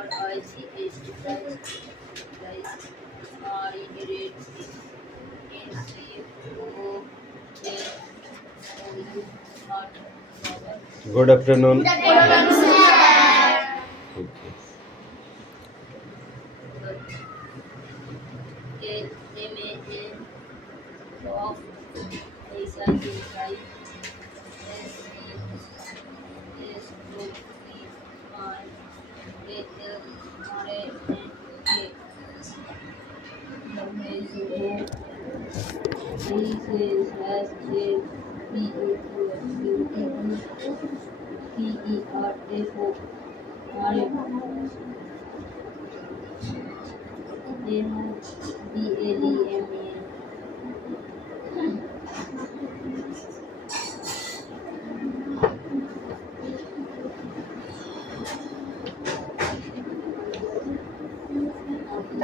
Good afternoon. Okay.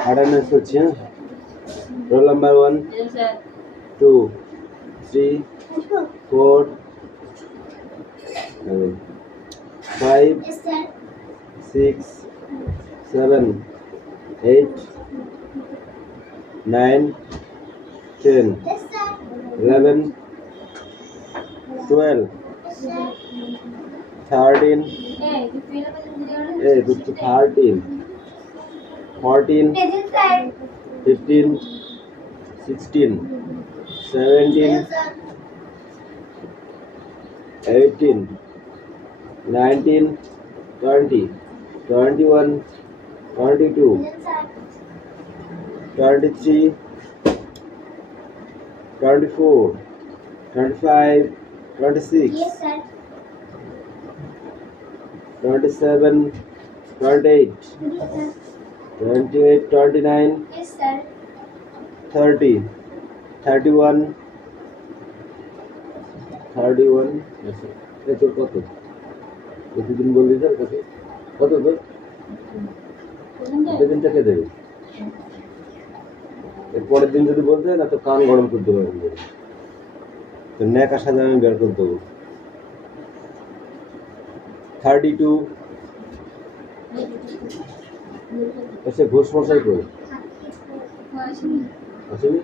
Attendance হচ্ছে roll number 1 2 3 4 5 6 7 8 9 10 11 12 13 13 14 15 16 17 18 19 20 21 22 23 24 25 26 27 28 28 29 30 31 31 তোর কত প্রতিদিন বললি তোর কত কত তোর প্রতিদিনটা কে দেবে এর পরের দিন যদি বলতে না তো কান গরম করতে পারবে তো ন্যাকা সাজা আমি বের করে দেবো 32 এসে ঘোষ মশাই করে আসেনি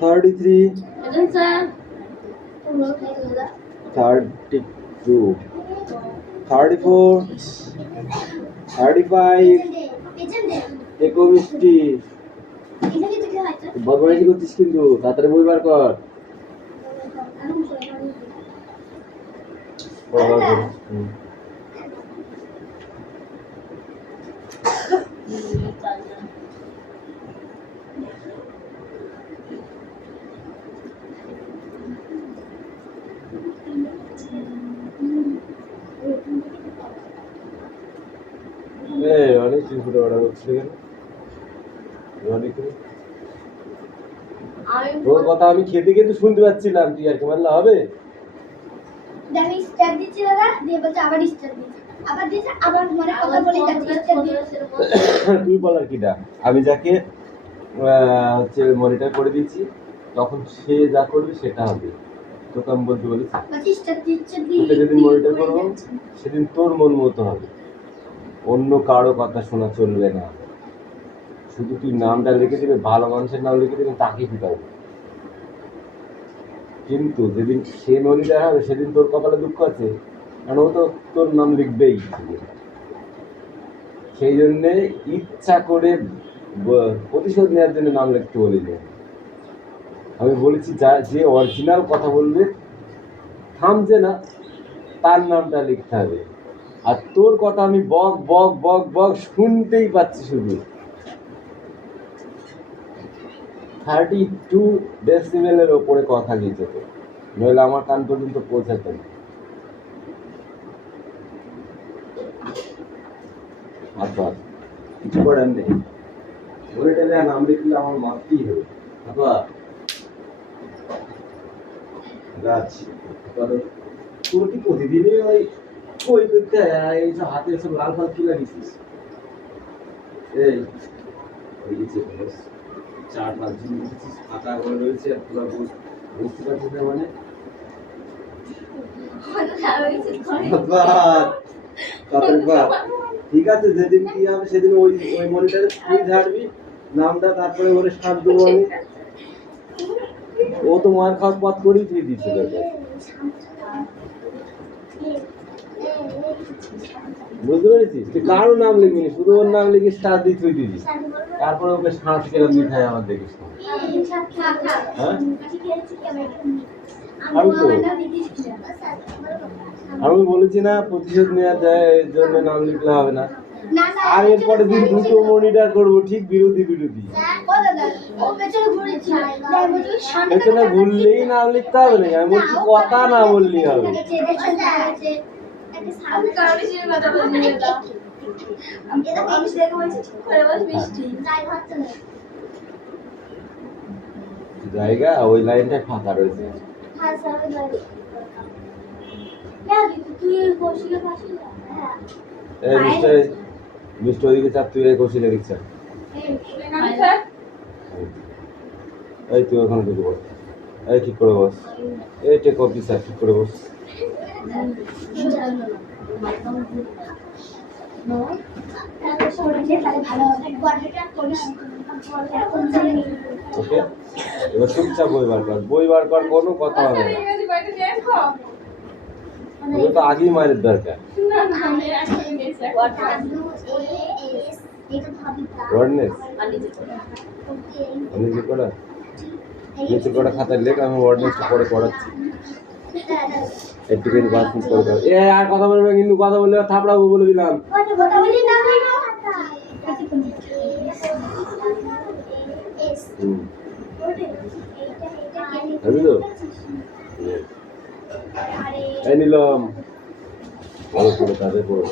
33 32 34 35 দেখো মিষ্টি বদমাইশি করছিস কিন্তু তাড়াতাড়ি বই বার কর অনেক চিন্তা অর্ডার করছে তোর কথা আমি খেতে খেতে শুনতে পাচ্ছিলাম তুই আর কি মানলে হবে তুই বলার কিটা আমি যাকে হচ্ছে মনিটর করে দিচ্ছি তখন সে যা করবে সেটা হবে তোকে আমি বলতে বলেছি তোকে যেদিন মনিটর করবো সেদিন তোর মন মতো হবে অন্য কারো কথা শোনা চলবে না শুধু তুই নামটা লিখে দিবে ভালো মানুষের নাম লিখে দিবে তাকে পিটাবে কিন্তু যেদিন সে মনিটর হবে সেদিন তোর কপালে দুঃখ আছে কারণ ও তো তোর নাম লিখবেই সেই জন্যে ইচ্ছা করে প্রতিশোধ নেওয়ার জন্য নাম লিখতে বলিনি আমি বলেছি যে অরিজিনাল কথা বলবে থামছে না তার নামটা লিখতে হবে আর তোর কথা আমি বক বক বক বক শুনতেই পাচ্ছি শুধু 32 ডেসিবেলের ওপরে কথা গিয়েছে তো নইলে আমার কান পর্যন্ত পৌঁছাতে না আচ্ছা কিছু করার নেই মনিটরে নাম লিখলে আমার মারতেই হবে আচ্ছা গাছ তোর কি প্রতিদিনই ওই কই করতে এই যে হাতে সব লাল ফাল কি লাগিয়েছিস এই ওই যে 4-5 দিন দিচ্ছিস ফাঁকা হয়ে রয়েছে আর পুরো বুঝতে পারছিস না মানে ঠিক আছে, যেদিন কি হবে সেদিন ওই ওই মনিটরে তুই ঝাড়বি নামটা, তারপরে ওরে সাত দেবো আমি। ও তো মার খাওয়ার পথ করেই তুই দিচ্ছে তোর কাছে, বুঝতে পেরেছিস? তুই কারো নাম লিখবি, শুধু ওর নাম লিখে স্টার দিয়ে তুই দিবি, তারপরে ওকে শ্বাস কেরম মিঠাই আমার দেখিস না। হ্যাঁ আমি বলেছি না প্রতিশোধ নেওয়ার জন্য নাম লিখলে হবে না। আর এরপরে দিন দুটো মনিটর করবো, ঠিক বিরোধী বিরোধী। পেছনে ঘুরলেই নাম লিখতে হবে না, আমি বলছি কথা না বললেই হবে। জায়গা ওই লাইনটা ফাঁকা রয়েছে। মিষ্টি ওইদিকে চাপ, তুই কৌশিক দিচ্ছে। এই তুই ওখানে ঢুকে বস, এই ঠিক করে বস, এই টেক অফিসার ঠিক করে বস। ওকে, এবার চুপচাপ বই বার কর, বই বার কর, কোনো কথা হবে না। ওগুলো তো আগেই মায়ের দরকার। ওয়ার্ডনেস নিজে করা, নিচে করা খাতায় লেখ, আমি ওয়ার্ডনেসটা পরে করাচ্ছি। একটুখানি বাথরুম করে দাও। এ আর কথা বলবে না কিন্তু, কথা বললে থাপড়াবো বলে দিলাম। বুঝলো? এই নিলাম ভালো করে তাদের পড়ো।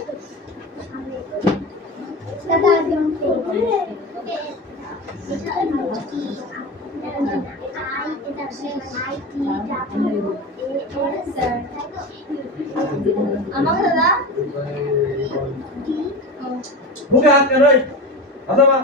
মুখে হাত কেন? আদামা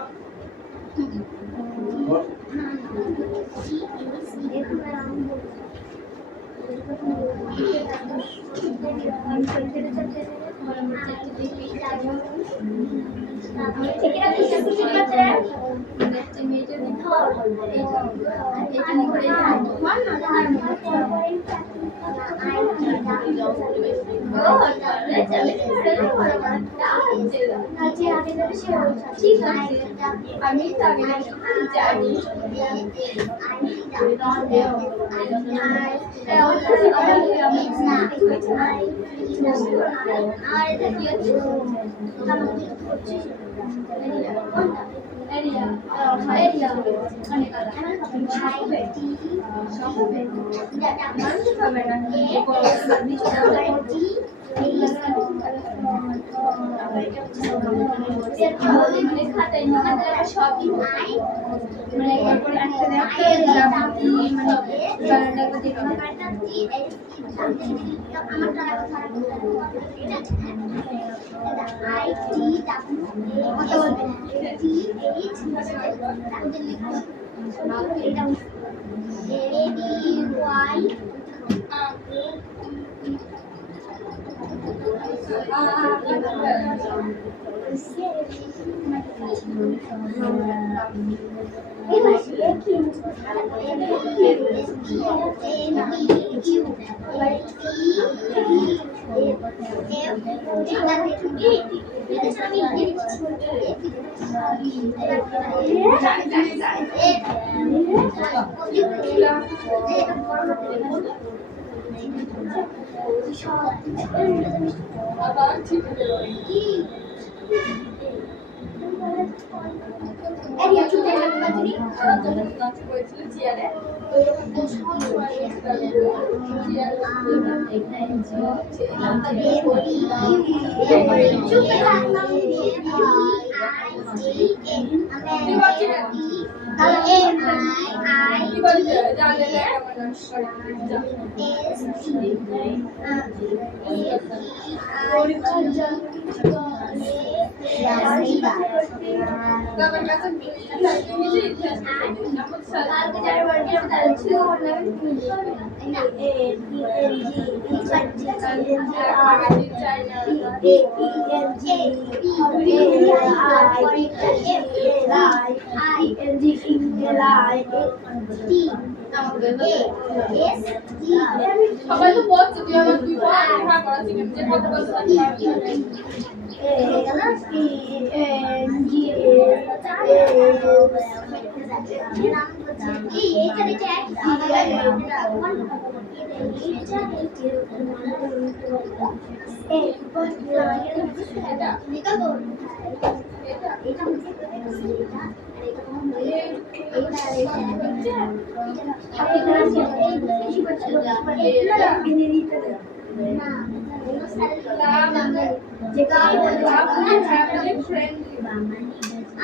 সবাই তো বলছে তুই আবার তুই বল দেখা করা চিকেন যে কত বলছ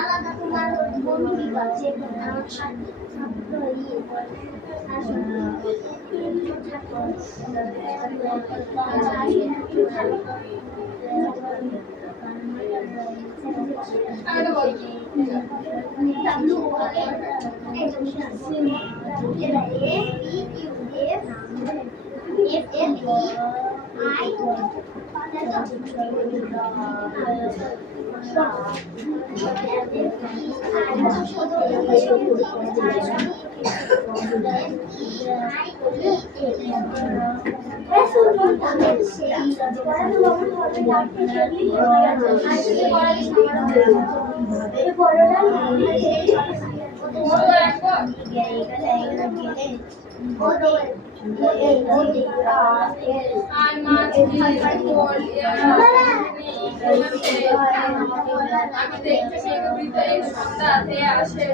আলাদা তোমার বন্ধু আছে আমার সাথে আমি দেখতে সেগুলিতে সন্ধ্যা হয়ে আসে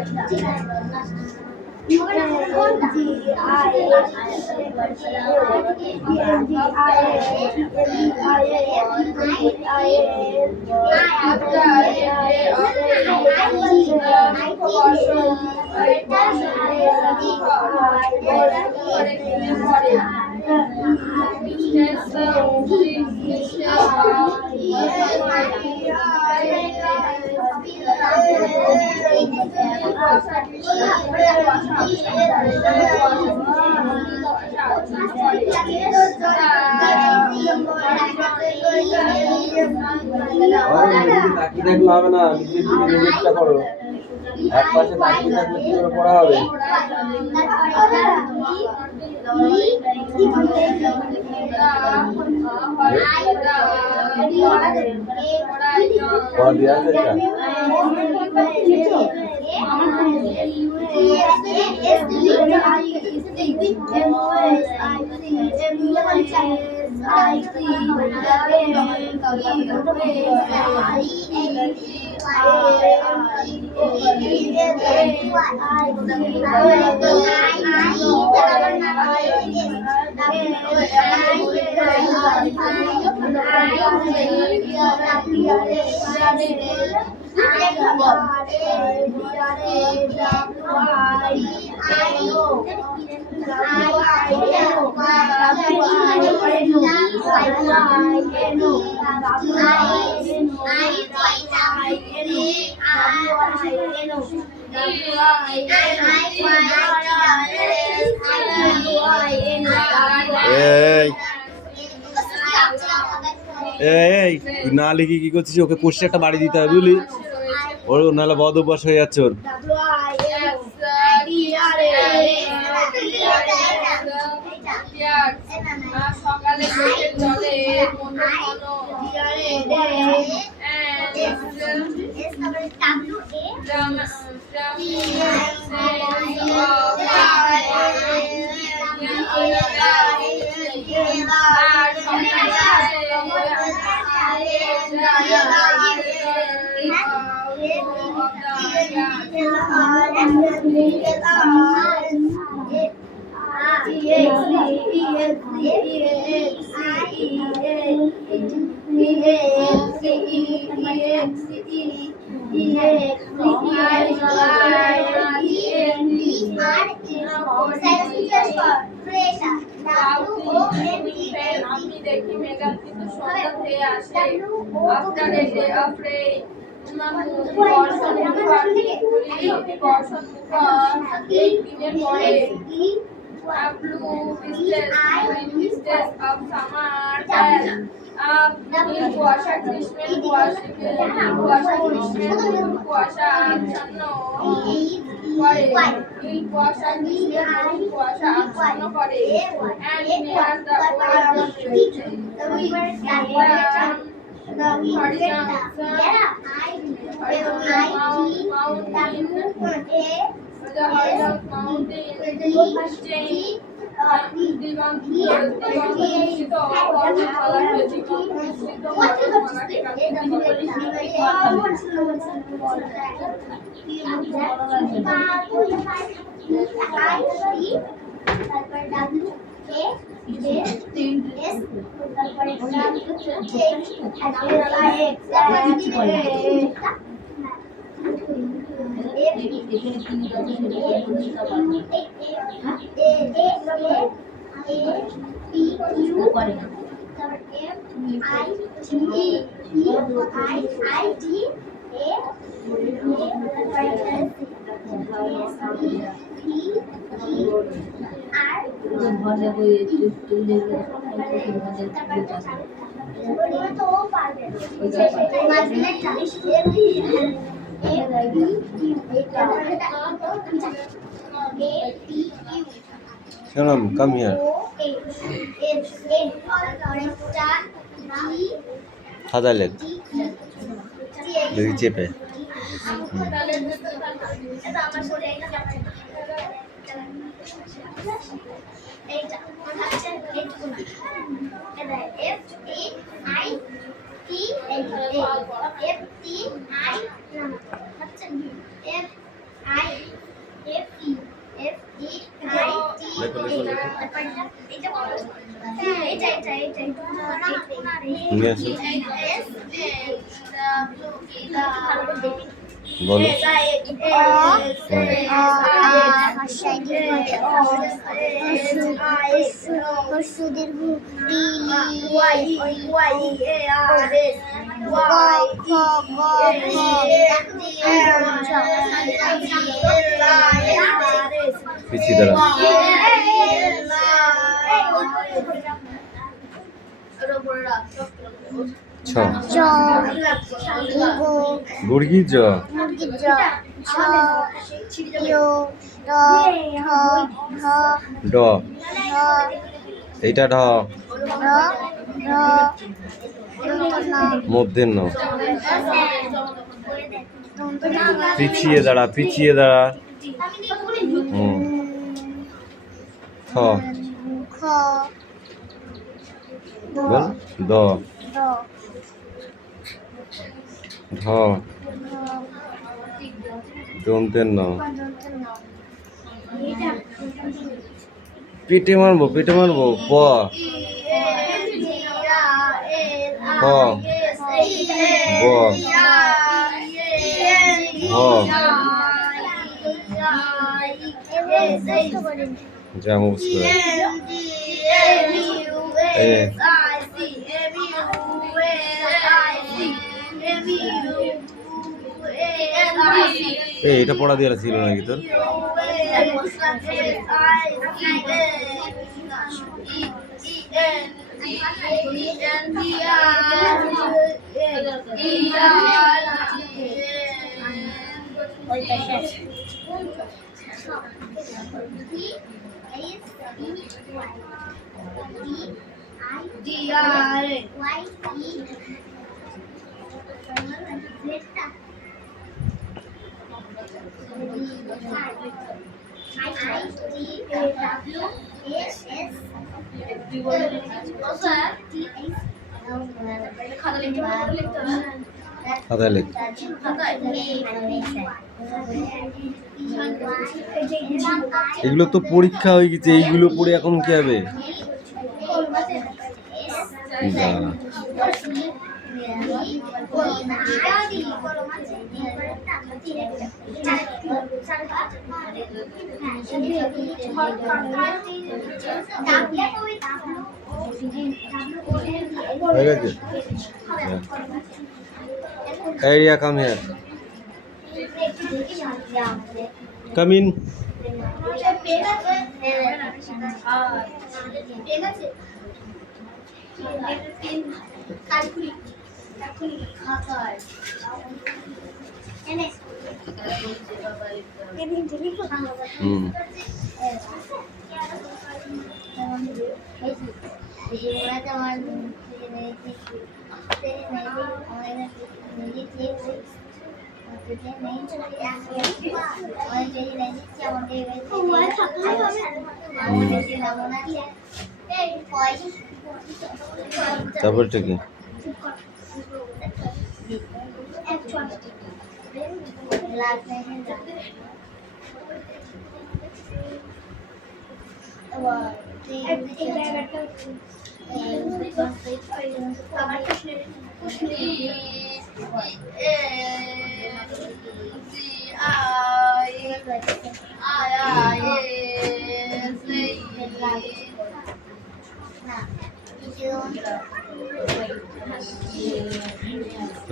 তাকিয়ে দেখলে হবে না, নিজের দিকে নিজেরটা করো। এক পাশে তাকিয়ে থাকলে কি করে পড়া হবে? পড়া দেওয়া আছে এটা? এই না লিখে কি করছিস? ওকে কোশ্চেন একটা বাড়ি দিতে হবে বুঝলি, ওর নাহলে বদ অভ্যাস হয়ে যাচ্ছে ওর। সকালে জলে আমি দেখি মেঘা কিন্তু সন্ধ্যা হয়ে আসে after a day of rain বর্ষণ মুখর একদিনের পরে blue vistas of summer tell নীল কুয়াশা গ্রীষ্মের কুয়াশা আচ্ছন্ন করে নীল কুয়াশা গ্রীষ্মের কুয়াশা আচ্ছন্ন করে and near the Shalom, come here. Other leg. Leg chepe. বলো পিছিয়ে দাঁড়া ছ মুরগির জ ড এইটা ঢ মধ্যের ন পিছিয়ে দাঁড়া খ বল দ ধ দন্তের ন পেটে মারবো প খ ব ভ যা মুখস্থ এটা পড়া দিয়ে ছিল নাকি তোর খাতায় লেখ এগুলো তো পরীক্ষা হয়ে গেছে এইগুলো পড়ে এখন কি হবে Area, come here. Come in. Pen আছে? পেন আছে? কালকুলি খাতায় এনে এদিন দিলি তো তারপরটা কি?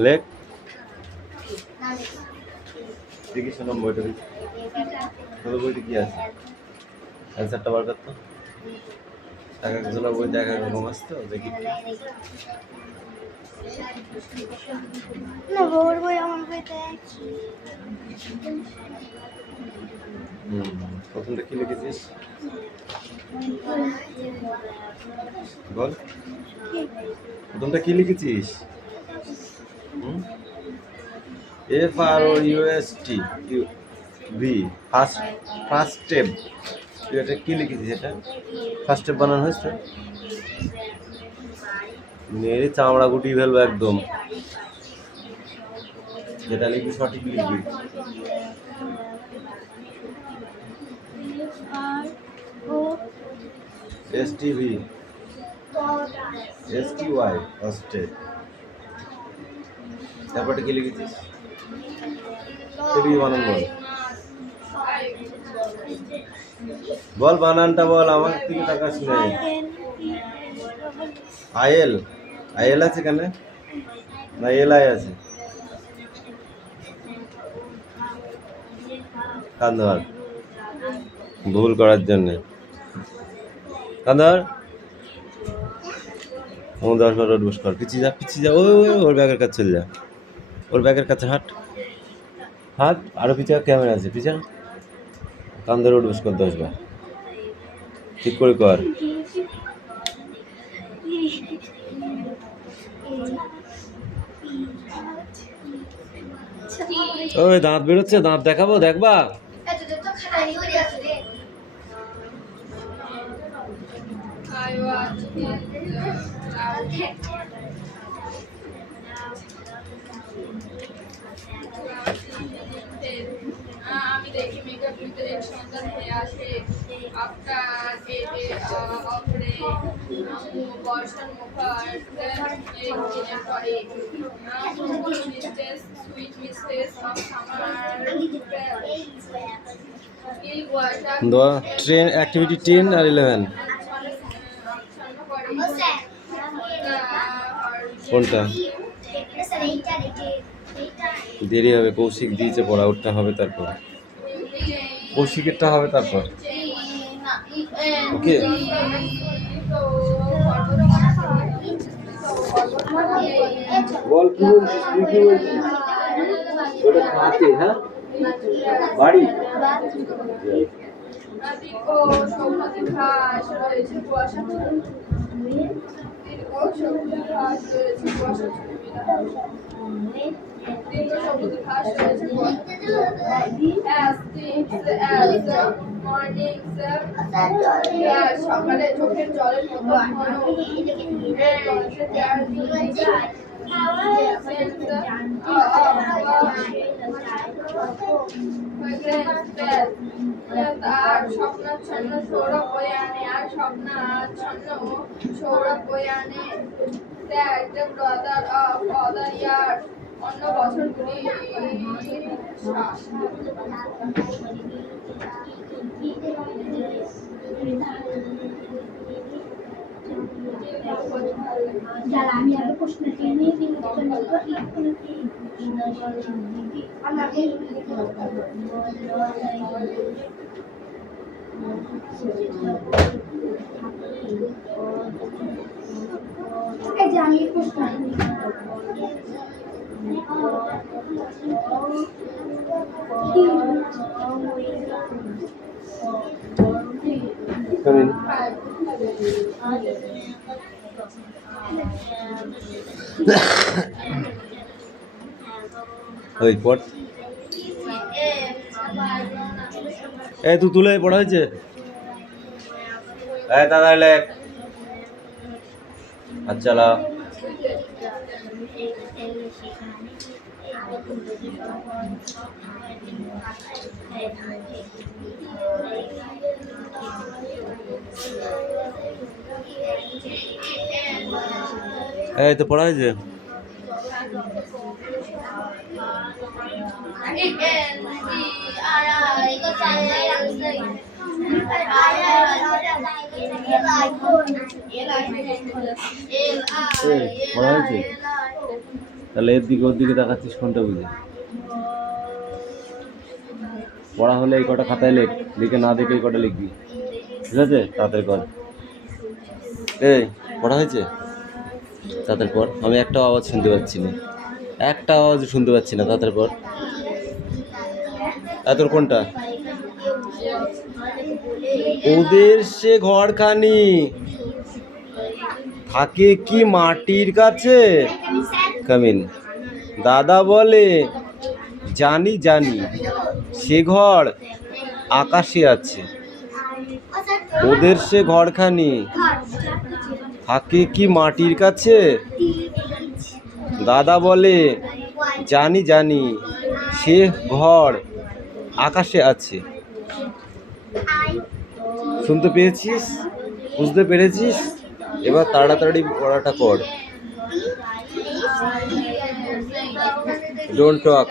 লেখ দেখি শোনো বইটা দেখি বইটা কি আছে অ্যান্সারটা বার করতো এক একজনের বই দেখা রকম আসতো দেখি না বউর বই আমার বইতে প্রথমটা কি লিখেছিস বল প্রথমটা কি লিখেছিস FROUST ভি ফার্স্ট স্টেপ তুই এটা কি লিখেছিস এটা ফার্স্ট স্টেপ বানানো হয়েছে মেরে চামড়া গুটিয়ে ফেলবো একদম যেটা লিখবি সঠিক লিখবি STV STY ফার্স্টে তারপরে কি লিখেছিস তুই বানান বল বানানটা বল আমার দিকে তাকাস না আইএল আছে কেন না এলআই আছে কান্দর ভুল করার জন্য কান্দর ও 10 বার বস কর পিছিয়ে যা ওই ওর ব্যাগের কাছে চলে যা ওর ব্যাগের কাছে হাট আরো পিছিয়ে ক্যামেরা আছে পিছিয়ে কান্দর বস কর 10 বার ঠিক করে কর ওই দাঁত বেরোচ্ছে দাঁত দেখাবো দেখবা আমি দেখি মেকআপ ভিতরে সন্তান হয়ে আসে আফটার অপরে বর্ষণ মুখার কিনে পড়ে sweet মিস্টেস of summer train activity 10 আর 11 কোনটা দেরি হবে কৌশিক দিয়েছে পড়া উঠতে হবে তারপর কৌশিকেরটা হবে তারপর ওকে বল কি বলছিস তুই কি বলছিস ওটা খাতে হ্যাঁ বাড়ি ও সৌমতি ঘাস রয়েছে কুয়াশা ও সৌমতি ঘাস রয়েছে কুয়াশা সবুজ ঘাস রয়েছে সকালে চোখের জলের মতো আর স্বপ্নাচ্ছন্ন সৌরভ বয়ে আনে the brother of other years অন্য বছরগুলি আমি আগে প্রশ্ন নিয়ে দিই এই যে আমি প্রশ্ন Come in. ওই পড়। এই তুই তুলে পড়া হয়েছে? এই দাদা লেখ। আচ্ছা লা। এই তো পড়া হয়েছে? পড়া হয়েছে? তাহলে এর দিকে ওর দিকে দেখাচ্ছিস কোনটা বুঝে? পড়া হলে এই কটা খাতায় লেখ, লিখে না দেখে এই কটা লিখবি, ঠিক আছে? তাড়াতাড়ি কর। এই পড়া হয়েছে? তাড়াতাড়ি পর। আমি একটা আওয়াজ শুনতে পাচ্ছি না, একটা আওয়াজ শুনতে পাচ্ছি না। তাড়াতাড়ি পর। তোর কোনটা? ওদের সে ঘরখানি থাকে কি মাটির কাছে? কামিন। দাদা বলে জানি জানি সে ঘর আকাশে আছে। ওদের সে ঘরখানি থাকে কি মাটির কাছে? দাদা বলে জানি জানি সে ঘর আকাশে আছে। শুনতে পেয়েছিস? বুঝতে পেরেছিস? এবার তাড়াতাড়ি পড়াটা কর। Don't talk.